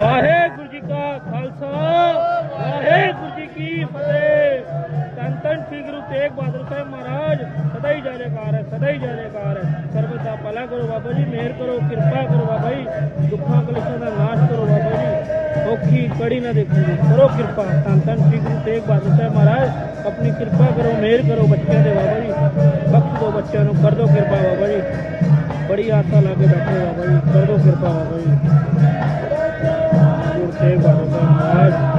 ਵਾਹਿਗੁਰੂ ਜੀ ਕਾ ਖਾਲਸਾ, ਵਾਹਿਗੁਰੂ ਜੀ ਕੀ ਫਤਿਹ। ਤਨ ਤਨ ਸ੍ਰੀ ਗੁਰੂ ਤੇਗ ਬਹਾਦਰ ਸਾਹਿਬ ਮਹਾਰਾਜ, ਸਦਾ ਹੀ ਜੈਕਾਰ ਹੈ, ਸਦਾ ਹੀ ਜੈਕਾਰ ਹੈ। ਸਰਬਤ ਦਾ ਭਲਾ ਕਰੋ ਬਾਬਾ ਜੀ, ਮਿਹਰ ਕਰੋ, ਕਿਰਪਾ ਕਰੋ ਬਾਬਾ ਜੀ, ਦੁੱਖਾਂ ਕਲੇਸ਼ਾਂ ਦਾ ਨਾਸ਼ ਕਰੋ ਬਾਬਾ ਜੀ। ਔਖੀ ਕੜੀ ਨਾ ਦੇਖੋ ਜੀ, ਕਰੋ ਕਿਰਪਾ। ਤਨ ਤਨ ਸ੍ਰੀ ਗੁਰੂ ਤੇਗ ਬਹਾਦਰ ਸਾਹਿਬ ਮਹਾਰਾਜ, ਆਪਣੀ ਕਿਰਪਾ ਕਰੋ, ਮਿਹਰ ਕਰੋ ਬੱਚਿਆਂ ਦੇ ਬਾਬਾ ਜੀ। ਬਖਸ਼ ਦਿਓ ਬੱਚਿਆਂ ਨੂੰ, ਕਰ ਦਿਓ ਕਿਰਪਾ ਬਾਬਾ ਜੀ। ਬੜੀ ਆਸਾ ਲਾ ਕੇ ਬੈਠੇ ਬਾਬਾ ਜੀ, ਕਰ ਦਿਓ ਕਿਰਪਾ ਬਾਬਾ ਜੀ। ਗੁਰੂ ਤੇਗ ਬਹਾਦਰ ਸਾਹਿਬ ਮਹਾਰਾਜ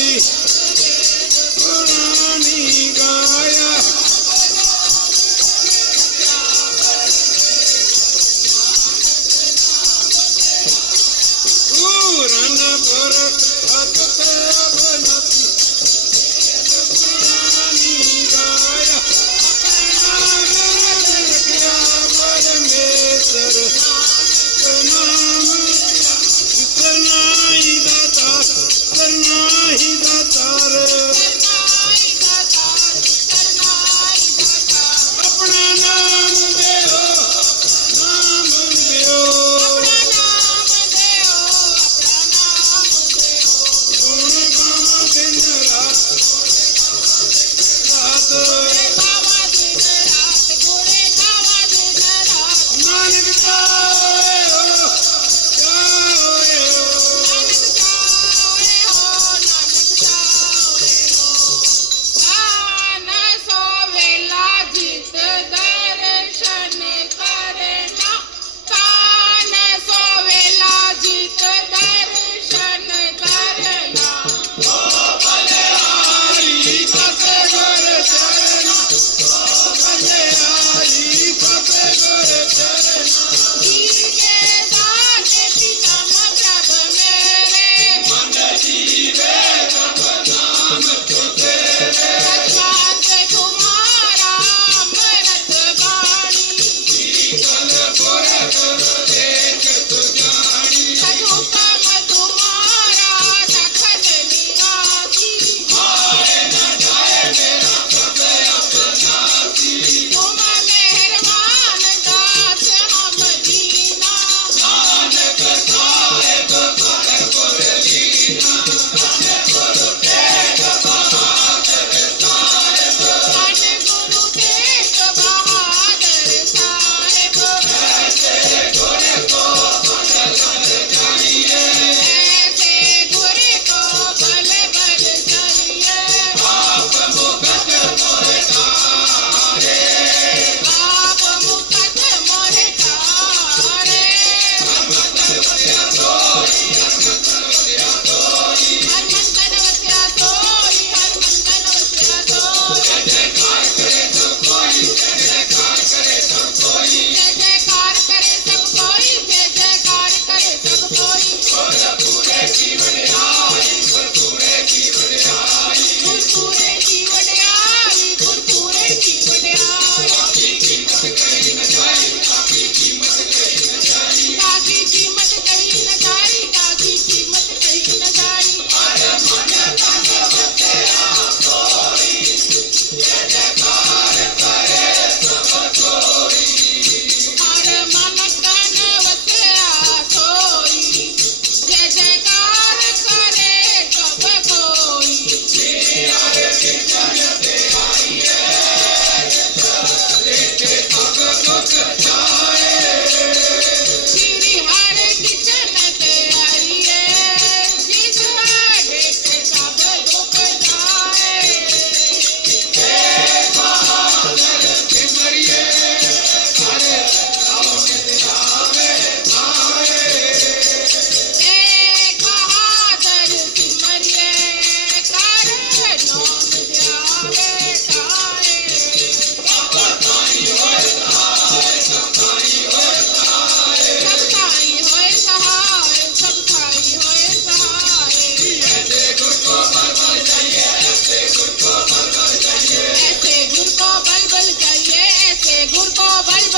Peace.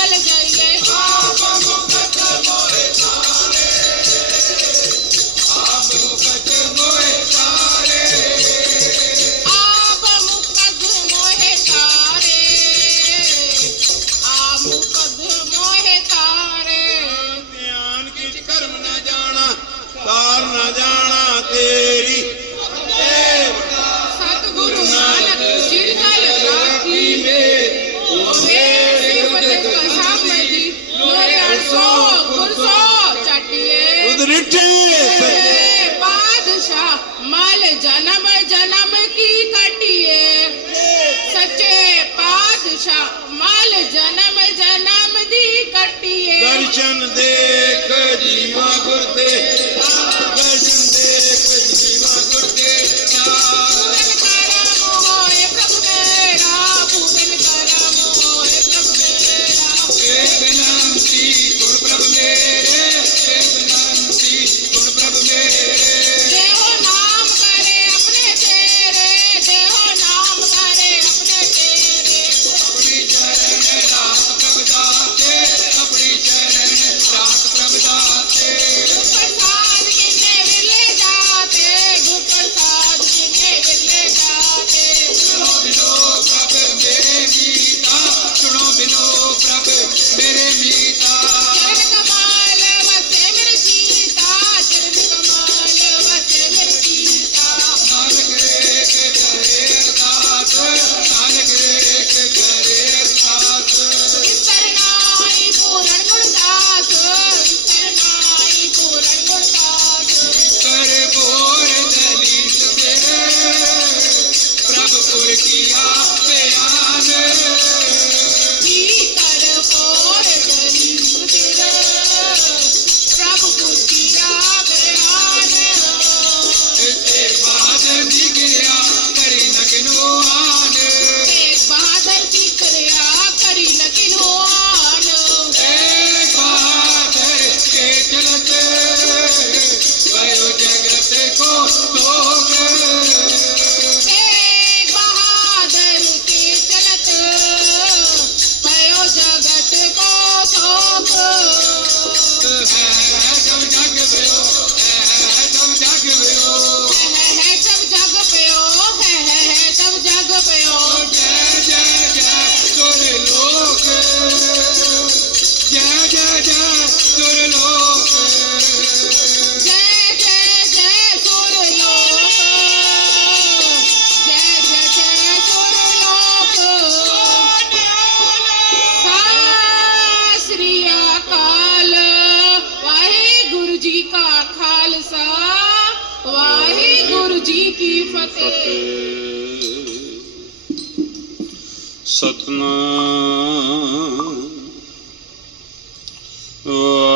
González. Deus.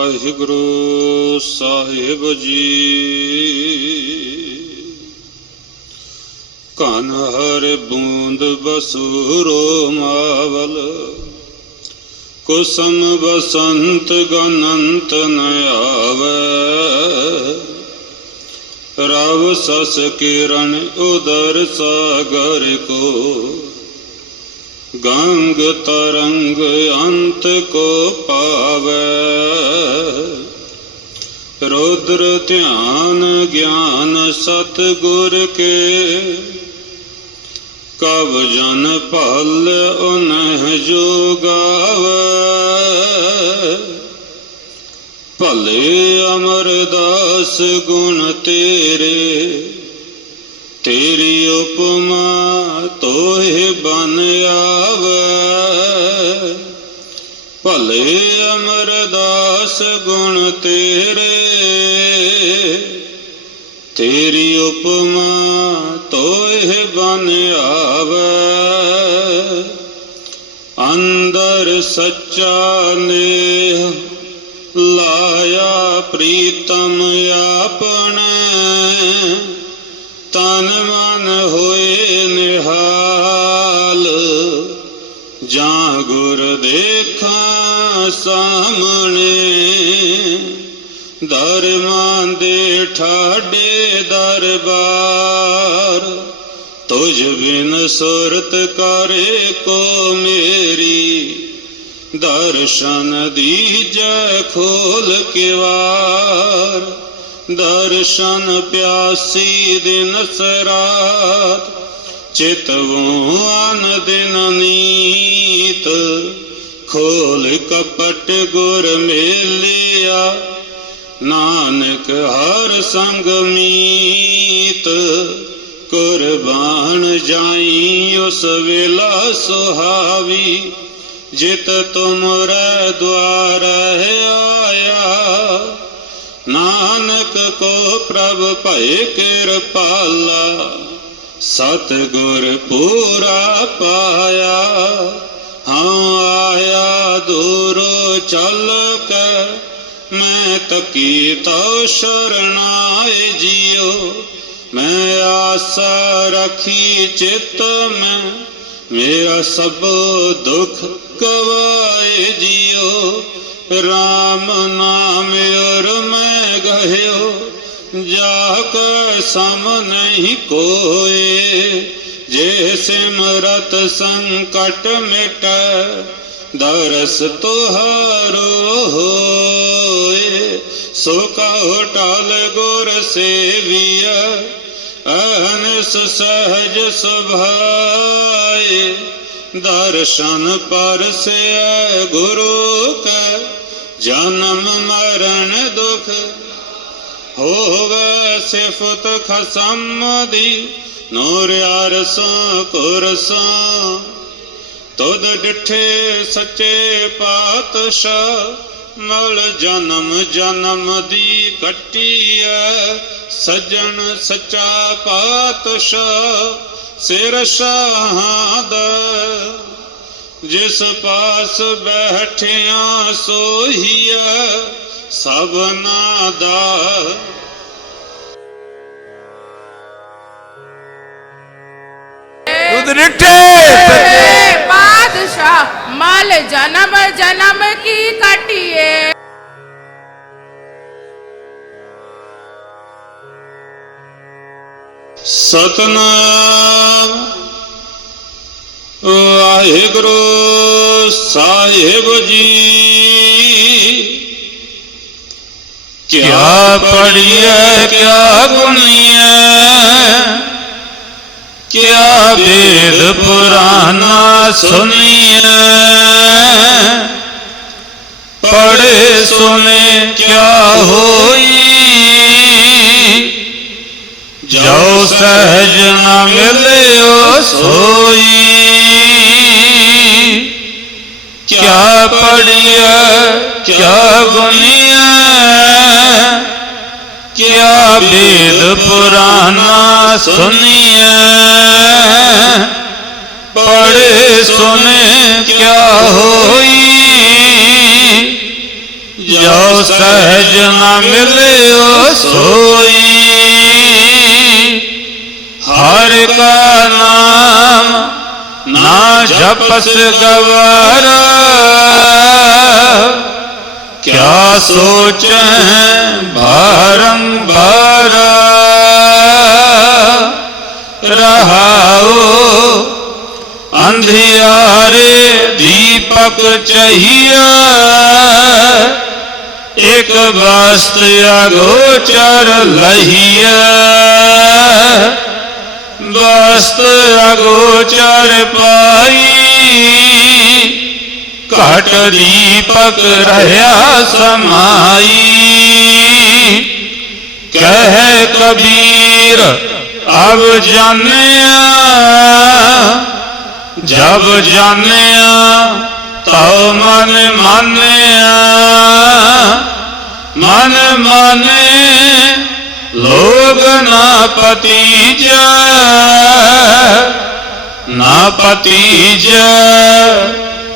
Waheguru Sahib ji. ਕਨ ਹਰ ਬੂੰਦ ਬਸੂਰੋ ਮਾਵਲ, ਕੁਸਮ ਬਸੰਤ ਗਨੰਤ ਨ ਆਵੈ। ਰਵ ਸਸ ਕਿਰਨ ਉਦਰ ਸਾਗਰ ਕੋ, ਗੰਗ ਤਰੰਗ ਅੰਤ ਕੋ ਪਾਵੈ। ਰੁਦਰ ਧਿਆਨ ਗਿਆਨ ਸਤ ਗੁਰ ਕੇ। ਕਬ ਜਨ ਭਲ ਉਨਹ ਜੋਗਾਵੈ। ਭਲੇ ਅਮਰਦਾਸ ਗੁਣ ਤੇਰੇ। ਆਵੈ ਅੰਦਰ ਸੱਚਾ ਨੇਹ ਲਾਇਆ ਪ੍ਰੀਤਮ ਆਪਣੇ। ਤਨ ਮਨ ਹੋਏ ਨਿਹਾਲ, ਜਾਂ ਗੁਰ ਦੇਖਾਂ ਸਾਹਮਣੇ। ਦਰਮਾਂ ਦੇ ਠਾਡੇ ਦਰਬਾਰ ਤੁਝ ਬਿਨ ਸੁਰਤ ਕਰੇ ਕੋ ਮੇਰੀ। ਦਰਸ਼ਨ ਦੀਜੈ ਖੋਲ ਕੇ ਵਾਰ। ਦਰਸ਼ਨ ਪਿਆਸੀ ਦਿਨ ਸਰਾਤ। ਚਿਤਵੋਂ ਅਨ ਦਿਨ ਨੀਤ। ਖੋਲ ਕਪਟ ਗੁਰ ਮੇਲਿਆ। ਨਾਨਕ ਹਰ ਸੰਗ ਮੀਤ। ਕੁਰਬਾਨ ਜਾਈ ਉਸ ਵੇਲਾ ਸੁਹਾਵੀ, ਜਿਤ ਤੁਮਰੇ ਦੁਆਰ ਆਇਆ। ਨਾਨਕ ਕੋ ਪ੍ਰਭ ਭਏ ਕਿਰਪਾਲਾ ਸਤ ਗੁਰ ਪੂਰਾ ਪਾਇਆ। ਹਾਂ ਆਇਆ ਦੂਰੋ ਚੱਲ ਕੇ, ਮੈਂ ਤਕੀ ਤਉ ਸ਼ਰਣਾਏ ਜਿਉ ਮੈਂ ਆਸਾ ਰਖੀ ਚਿਤ ਮੈਂ ਮੇਰਾ ਸਭ ਦੁਖ ਗਵਾਏ ਜਿਉ RAM ਨਾਮ ਔਰ ਮੈਂ ਗਹਿਓ ਜਾ ਕੈ ਸਮ ਨਹੀਂ ਕੋਏ ਜੇ ਸਿਮਰਤ ਸੰਕਟ ਮਿਟੈ ਦਰਸ ਤੁਹਾਰੋ ਹੋਏ ਸੋ ਕਹੋ ਟਲ ਗੁਰ ਸੇਵੀਆ ਅਹਨਸ ਸਹਜ ਸੁਭਾਏ, ਦਰਸ਼ਨ ਪਰਸੈ ਗੁਰੂ ਕੈ, ਜਨਮ ਮਰਨ ਦੁਖ ਹੋਵੇ ਸਿਫਤ ਖਸਮ ਦੀ, ਨੂਰ ਅਰਸੋਂ ਕੁਰਸੋਂ। ਤੁਧ ਡਿਠੇ ਸੱਚੇ ਪਾਤਸ਼ਾਹ ਮਲ ਜਨਮ ਜਨਮ ਦੀ ਕੱਟੀ ਕੱਟੀਐ। ਸਜਣ ਸੱਚਾ ਪਾਤਸ਼ਾਹ ਸਿਰ ਸ਼ਾਹਾਂ ਦਾ ਜਿਸ ਪਾਸ ਬੈਠਿਆ ਸੋਹੀਐ ਸਭਨਾ ਦਾ ਤੁਧ ਡਿਠੇ ਬਾਦਸ਼ਾਹ ਮਲ ਜਨਮ ਜਨਮ ਕੀ ਕਟਿਏ ਸਤਨਾਮ ਵਾਹਿਗੁਰੂ ਸਾਹਿਬ ਜੀ ਕਿਆ ਪੜੀਐ ਕਿਆ ਗੁਣੀਐ ਕਿਆ ਵੇਦ ਪੁਰਾਨਾ ਸੁਣੀਐ? ਪੜੇ ਸੁਨੇ ਕਿਆ ਹੋਈ? ਜੋ ਸਹਿਜ ਨ ਮਿਲਿਓ ਸੋਈ। ਕਿਆ ਪੜੀਐ ਕਿਆ ਗੁਨੀਐ ਵੇਦ ਪੁਰਾਨਾ ਸੁਨੀਐ ਪੜੇ ਸੁਨੇ ਕਿਆ ਹੋਈ? ਜੋ ਸਹਿਜ ਨ ਮਿਲਿਓ ਸੋਈ। ਹਰ ਕਾ ਨਾਮ ਨਾ ਜਪਸ ਗਵਾਰ। ਕਿਆ ਸੋਚੈ ਬਾਰੰਬਾਰ ਰਹਾਉ ਅੰਧਿਆਰੇ ਦੀਪਕ ਚਹੀਆ। ਇਕ ਵਸਤ ਅਗੋਚਰ ਲਹੀਆ। ਵਸਤ ਅਗੋਚਰ ਪਾਈ। ਘਟ ਦੀਪਕ ਰਹਾ ਸਮਾਈ। ਕਹਿ ਕਬੀਰ, ਅਬ ਜਾਣਿਆ, ਜਬ ਜਾਣਿਆ, ਤਉ ਮਨ ਮਾਨਿਆ। ਮਨ ਮਾਨੇ, ਲੋਗ ਨਾ ਪਤੀਜ ਨਾ ਪਤੀਜ।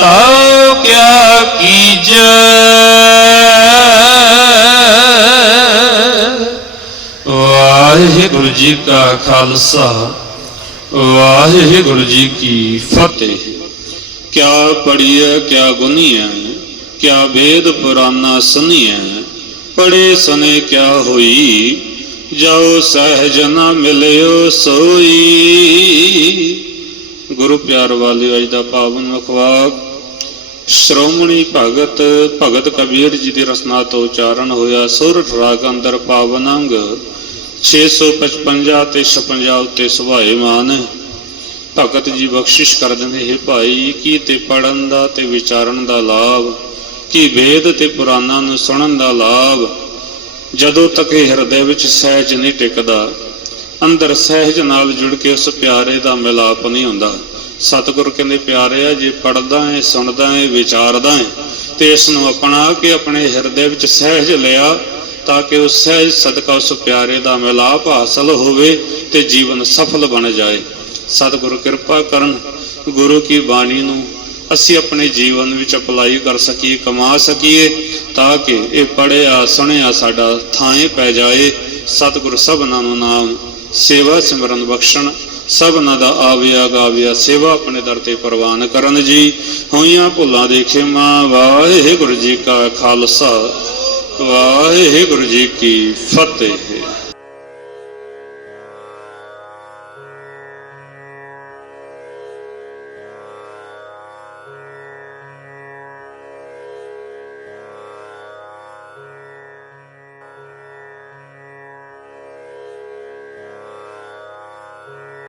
ਤਉ ਕਿਆ ਕੀਜ ਵਾਹਿਗੁਰੂ ਜੀ ਕਾ ਖਾਲਸਾ ਵਾਹਿਗੁਰੂ ਜੀ ਕੀ ਫਤਿਹ ਕਿਆ ਪੜੀਐ ਕਿਆ ਗੁਨੀਐ ਕਿਆ ਵੇਦ ਪੁਰਾਨਾ ਸੁਨੀਐ ਪੜੇ ਸਨੇ ਕਿਆ ਹੋਈ ਜਾਉ ਸਹਿਜ ਨ ਮਿਲਿਓ ਸੋਈ ਗੁਰੂ ਪਿਆਰ ਵਾਲਿਓ ਅੱਜ ਦਾ ਪਾਵਨ ਮਖਵਾਕ ਸ਼੍ਰੋਮਣੀ ਭਗਤ ਭਗਤ ਕਬੀਰ ਜੀ ਦੀ ਰਸਨਾ ਤੋਂ ਉਚਾਰਨ ਹੋਇਆ ਸੁਰ ਰਾਗ ਅੰਦਰ ਪਾਵਨ ਅੰਗ। 655 ਤੇ 56 ਉੱਤੇ ਸੁਭਾਏਮਾਨ ਭਗਤ ਜੀ ਬਖਸ਼ਿਸ਼ ਕਰ ਦਿੰਦੇ ਹੈ ਭਾਈ, ਕੀ ਤੇ ਪੜਨ ਦਾ ਤੇ ਵਿਚਾਰਨ ਦਾ ਲਾਭ, ਕੀ ਵੇਦ ਤੇ ਪੁਰਾਣਾਂ ਨੂੰ ਸੁਣਨ ਦਾ ਲਾਭ। ਜਦੋਂ ਤੱਕ ਇਹ ਹਿਰਦੇ ਵਿੱਚ ਸਹਿਜ ਨਹੀਂ ਟਿਕਦਾ, ਅੰਦਰ ਸਹਿਜ ਨਾਲ ਜੁੜ ਕੇ ਉਸ ਪਿਆਰੇ ਦਾ ਮਿਲਾਪ ਨਹੀਂ ਹੁੰਦਾ। ਸਤਿਗੁਰ ਕਹਿੰਦੇ ਪਿਆਰੇ ਆ ਜੇ ਪੜਦਾ ਹੈ, ਸੁਣਦਾ ਹੈ, ਵਿਚਾਰਦਾ ਹੈ, ਤੇ ਇਸ ਨੂੰ ਅਪਣਾ ਕੇ ਆਪਣੇ ਹਿਰਦੇ ਵਿੱਚ ਸਹਿਜ ਲਿਆ, ਤਾਂ ਕਿ ਉਸ ਸਹਿਜ ਸਦਕਾ ਉਸ ਪਿਆਰੇ ਦਾ ਮਿਲਾਪ ਹਾਸਲ ਹੋਵੇ ਤੇ ਜੀਵਨ ਸਫਲ ਬਣ ਜਾਏ। ਸਤਿਗੁਰ ਕਿਰਪਾ ਕਰਨ, ਗੁਰੂ ਕੀ ਬਾਣੀ ਨੂੰ ਅਸੀਂ ਆਪਣੇ ਜੀਵਨ ਵਿੱਚ ਅਪਲਾਈ ਕਰ ਸਕੀਏ, ਕਮਾ ਸਕੀਏ, ਤਾਂ ਕਿ ਇਹ ਪੜਿਆ ਸੁਣਿਆ ਸਾਡਾ ਥਾਂ ਪੈ ਜਾਏ। ਸਤਿਗੁਰ ਸਭਨਾਂ ਨੂੰ ਨਾਮ ਸੇਵਾ ਸਿਮਰਨ ਬਖਸ਼ਣ। ਸਭਨਾਂ ਦਾ ਆਵਿਆ ਗਾਵਿਆ ਸੇਵਾ ਆਪਣੇ ਦਰ ਤੇ ਪ੍ਰਵਾਨ ਕਰਨ ਜੀ। ਹੋਈਆਂ ਭੁੱਲਾਂ ਦੇ ਖਿਮਾ, ਵਾਹਿਗੁਰੂ ਜੀ ਕਾ ਖਾਲਸਾ, ਵਾਹਿਗੁਰੂ ਜੀ ਕੀ ਫਤਿਹ।